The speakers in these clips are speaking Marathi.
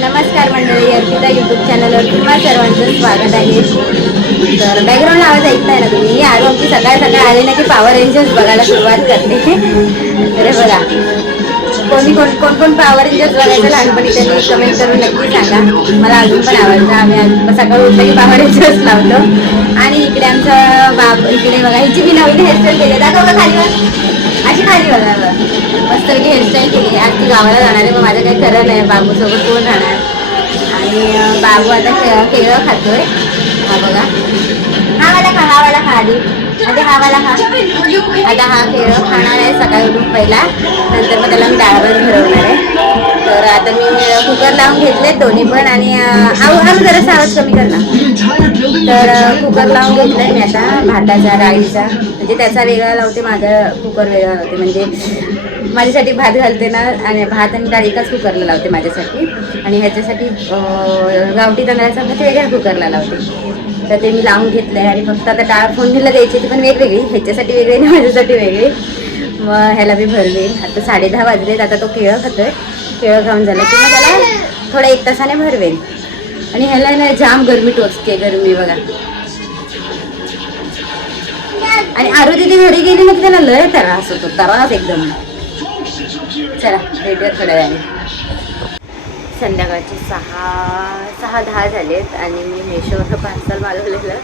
नमस्कार मंडळी अर्पिता युट्यूब चॅनलवर तुम्हा सर्वांचं स्वागत आहे. तर बॅकग्राऊंड आवाज ऐकताय ना तुम्ही? आज आमची सकाळ सकाळ आले ना की पॉवर रेंजर्स बघायला सुरुवात करते. तर बघा कोणी कोण कोण कोण पॉवर रेंजर्स बघायचं लहानपणी त्यांनी कमेंट करून नक्की सांगा. मला अजून पण आवडतं. आम्ही सकाळ सकाळी उठलं की पॉवर रेंजर्स लावतो. आणि इकडे आमचा बाब इकडे बघा हिची मी नवीन हेअरस्टाईल केली दाखव का खाली अशी खाली बघा. मस्त मस्तपैकी हेअरस्टाईल केली आज ती गावाला जाणार आहे मग माझं काही खरं नाही. बाबूसोबत कोण राहणार? आणि बाबू आता के- केळं खातोय. हा बघा. हा मला खा हा खा आधी. आधी हा खा. आता हा केळं खाणार आहे सकाळी उठून पहिला. नंतर मग त्याला मी डाळवर भरवणार आहे. तर आता मी कुकर लावून घेतले दोन्ही पण आणि अं, जरा आव कमी कर ना. तर कुकर लावून घेतलाय मी आता भाताचा डाळीचा. म्हणजे त्याचा वेगळा लावते माझा कुकर वेगळा लावते. म्हणजे माझ्यासाठी भात घालते ना आणि भात आणि डाळ एकाच कुकरला लावते माझ्यासाठी. आणि ह्याच्यासाठी गावठी तांदळाचा भात वेगळ्या कुकरला लावते. तर ते मी लावून घेतलंय आणि फक्त आता डाळ फोडणीला द्यायची ती पण वेगवेगळी ह्याच्यासाठी वेगळी आणि माझ्यासाठी वेगळी. मग ह्याला मी भरवेन. आता साडे दहा वाजलेत आता तो केळं खातोय. केळं खाऊन झालं की मग त्याला थोडा एक तासाने भरवेन. आणि ह्याला ना जाम गरमी टोचते गरमी बघा. आणि आरोग्य घरी गेली ना की त्याला लय त्रास होतो त्रास एकदम. चला भेटूया थोड्या वेळाने. संध्याकाळचे सहा सहा दहा झालेत आणि मी मेशोवर पार्सल मागवलेलं.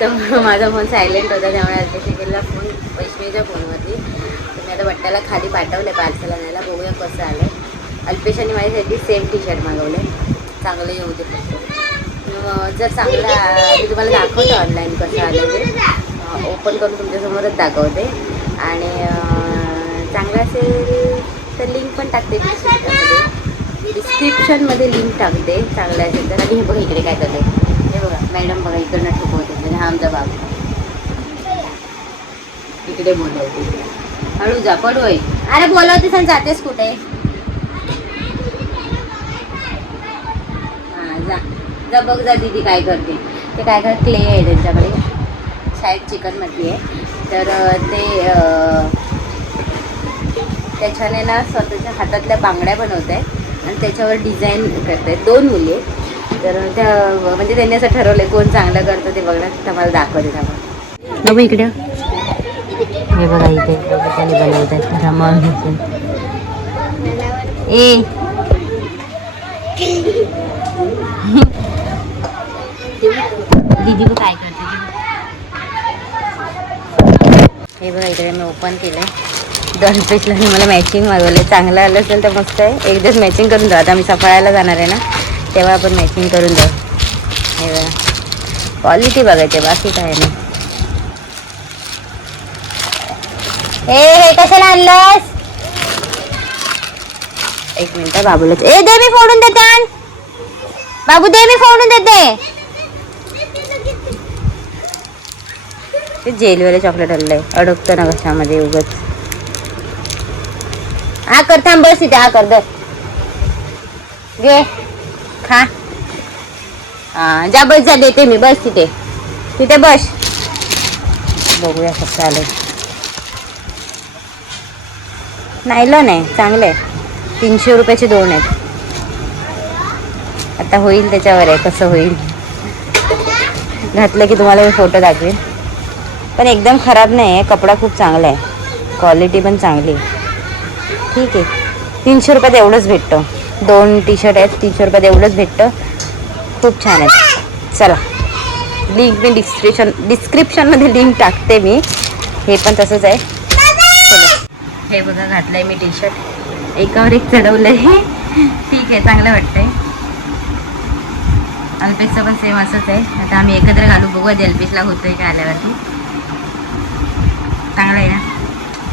तर माझा फोन सायलेंट होता त्यामुळे अध्यक्ष केलेला फोन वैष्णवीच्या फोनवरती तर मी आता बट्ट्याला खाली पाठवलं पार्सल आणायला बघूया कसं आलं आहे अल्पेशाने माझ्यासाठी सेम टी शर्ट मागवले चांगलं येऊ दे मग जर चांगलं मी तुम्हाला दाखवते ऑनलाईन कसं आलं ते. ओपन करून तुमच्यासमोरच दाखवते. आणि चांगलं असेल तर लिंक पण टाकते. डिस्क्रिप्शनमध्ये लिंक टाकते चांगलं असेल तर. आणि हे बघा इकडे काय करते हे बघा मॅडम बघा इकडनं ठोकवते म्हणजे हा आमचा बाबू इकडे बोलवते. हळू जा पडू अरे बोलवते सांग जातेस कुठे? हां जा. बघ जा दीदी काय करते. ते काय काय क्ले आहे त्यांच्याकडे. शाळेत चिकनमध्ये आहे. तर ते त्याच्याने ना स्वतःच्या हातातल्या बांगड्या बनवत आहे आणि त्याच्यावर डिझाईन करत. आहेत दोन मुली आहेत. तर त्या म्हणजे त्यांनी असं ठरवलं कोण चांगलं करतं ते बघण्यात तुम्हाला दाखवते आपण बघू इकडे हे बघा इथे. त्याने बनवत आहेत रमावून ए. दीदी बघ काय करते. हे बघा इकडे मी ओपन केलंय. दोन पेजला मला मॅचिंग मागवलं चांगलं आलं असेल तर मस्त आहे. एक दिवस मॅचिंग करून जाऊ. आता मी सफाळ्याला जाणार आहे ना तेव्हा आपण मॅचिंग करून जाऊ. हे बघा. क्वालिटी बघायची बाकी काय नाही. हे हे कशाला आणलंस? एक मिनिट बाबूला ए दे मी फोडून देते आण. बाबू दे मी फोडून देते. ते जेलवाले चॉकलेट आणलंय. अडकतं ना कशामध्ये उगत हा कर थांब बस तिथे हा कर घे खा. हा जा बस जा देते मी बस तिथे तिथे बस. बघूया कसं नाही नाहीलं नाही चांगलं आहे. तीनशे रुपयाचे दोन आहेत. आता होईल त्याच्यावर आहे कसं होईल. घातलं की तुम्हाला मी फोटो दाखवेन. पण एकदम खराब नाही आहे कपडा खूप चांगला आहे. क्वालिटी पण चांगली आहे. ठीक आहे. तीनशे रुपयात एवढंच भेटतं. दोन टी शर्ट आहेत तीनशे रुपयात एवढंच भेटतं. खूप छान आहेत. चला. लिंक मी डिस्क्रिप्शन डिस्क्रिप्शनमध्ये लिंक टाकते मी. हे पण तसंच आहे. चला. हे बघा घातलंय मी टी शर्ट एकावर एक चढवलंय. ठीक आहे चांगलं वाटतंय. अल्पेशचं पण सेम असंच आहे. आता आम्ही एकत्र घालू बघू आधी अल्पेशला होतोय का आल्यावरती. चांगलं आहे ना?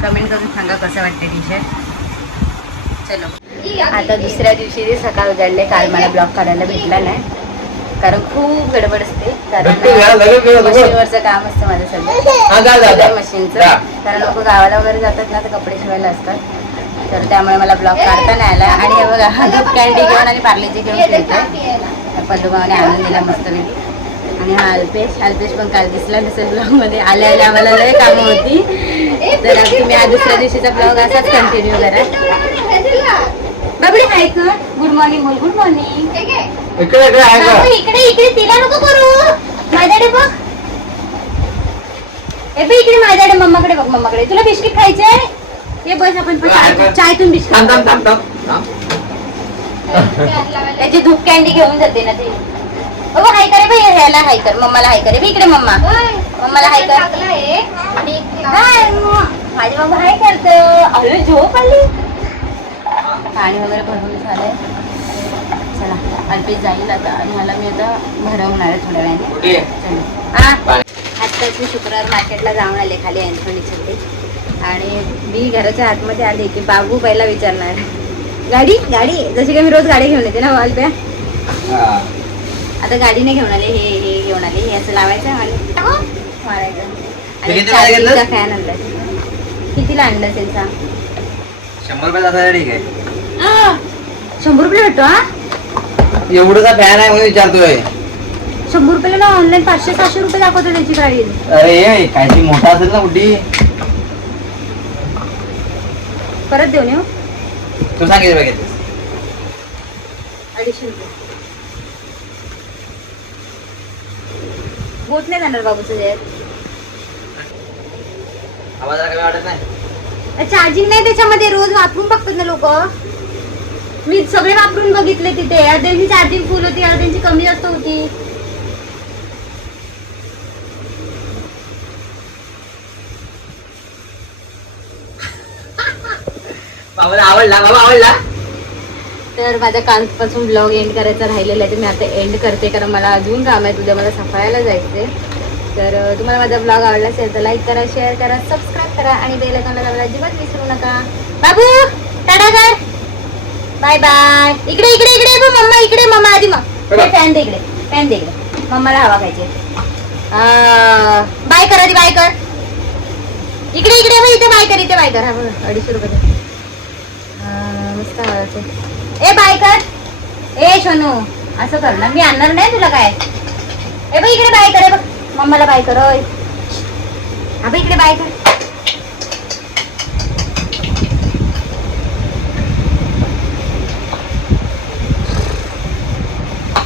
कमेंट करून सांगा कसं वाटतं टी शर्ट चलो. आता दुसऱ्या दिवशी ते सकाळ उजाडले काल मला ब्लॉग काढायला भेटला नाही. कारण खूप गडबड असते. कारण मशीनवरचं काम असतं माझं सगळं. मशीनचं. कारण लोक गावाला वगैरे जातात ना तर कपडे शिवायला असतात. तर त्यामुळे मला ब्लॉग काढता नाही आला. आणि हे बघा हा दूध कॅन्डी घेऊन आणि पार्लेची घेऊन फिरतो पदुभावाने आणून दिला मस्तपैकी आणि हा अल्पेश अल्पेश पण काल दिसला नसेल ब्लॉगमध्ये आल्या आल्या आम्हाला लय कामं होती. तर तुम्ही हा दुसऱ्या दिवशीचा ब्लॉग असाच कंटिन्यू करा. बबडी हाय कर गुड मॉर्निंग बोल. गुड मॉर्निंग इकडे इकडे आहे का? इकडे इकडे. तिला नको करू. माझ्याकडे बघ. ए बघ इकडे माझ्याकडे मम्माकडे बघ मम्माकडे. तुला बिस्किट खायचंय ये बस आपण पण? चायतून बिस्किट थांब थांब थांब थांब थांब. त्याची धूप कॅन्डी घेऊन जाते ना ती. हो हाय करे बाई ह्याला हाय कर मम्माला हाय करे इकडे मम्मा. मम्माला हाय कर हाय मम्मा. माझी मम्मा हाय करत. अरे झोप आली. पाणी वगैरे भरून झालंय. चला अल्पेश जाईल आता. आणि मला मी आता भरवणार आहे थोड्या वेळाने. चला. आत्ताच मी शुक्रवार मार्केटला जाऊन आले खाली अँथोनीच्या ते आणि मी घराच्या आतमध्ये आले की बाबू पहिला विचारणार. गाडी? गाडी. जशी काही मी रोज गाडी घेऊन येते ना अल्प्या. आता गाडीने घेऊन आले हे हे घेऊन आले हे असं लावायचं आणि मारायचं. आणि फॅन कितीला आणलं सांग शंभर रुपये जाता ठीक आहे शंभर रुपये भेटतो हा एवढंचा फॅन आहे म्हणून विचारतोय. शंभर रुपयाला ना ऑनलाईन पाचशे सहाशे रुपये दाखवतो त्याची गाडी. अरे काय ती मोठा असेल ना कुठे परत देऊन येऊ. तू सांगितलं बघितलं अडीचशे रुपये. बोट नाही जाणार बाबूचं जयत आवाज कमी वाटत नाही? चार्जिंग नाही त्याच्यामध्ये रोज वापरून बघतात ना लोक. मी सगळे वापरून बघितले तिथे. अर्ध्यांची चार्जिंग फुल होती अर्ध्यांची कमी जास्त होती. बाबाला आवडला बाबा आवडला? तर माझ्या कालपासून ब्लॉग एंड करायचा राहिलेला आहे. तर मी आता एंड करते कारण मला अजून काम आहे. उद्या मला सफायला जायचंय. तर अं, तुम्हाला माझा ब्लॉग आवडला असेल तर लाईक करा शेअर करा सबस्क्राईब करा आणि बेल आयकॉनला लावायला अजिबात विसरू नका. बाबू टाटा कर. बाय बाय इकडे इकडे इकडे मम्मा इकडे मम्मा आधी मग. फॅन दे इकडे फॅन दे इकडे. मम्माला हवा खायची बाय कर आधी बाय कर. इकडे इकडे बघ इथे बाय कर इथे बाय कर. हा अडीचशे रुपये नमस्कार ए बाय कर ए शोनू असं कर ना. मी आणणार नाही तुला काय? ए बाई इकडे बाय कर बघ. मम्माला बाय कर ओय. हा इकडे बाय कर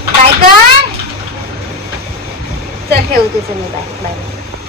बाय कर चल ठेवू तुझं मी बाय. बाय.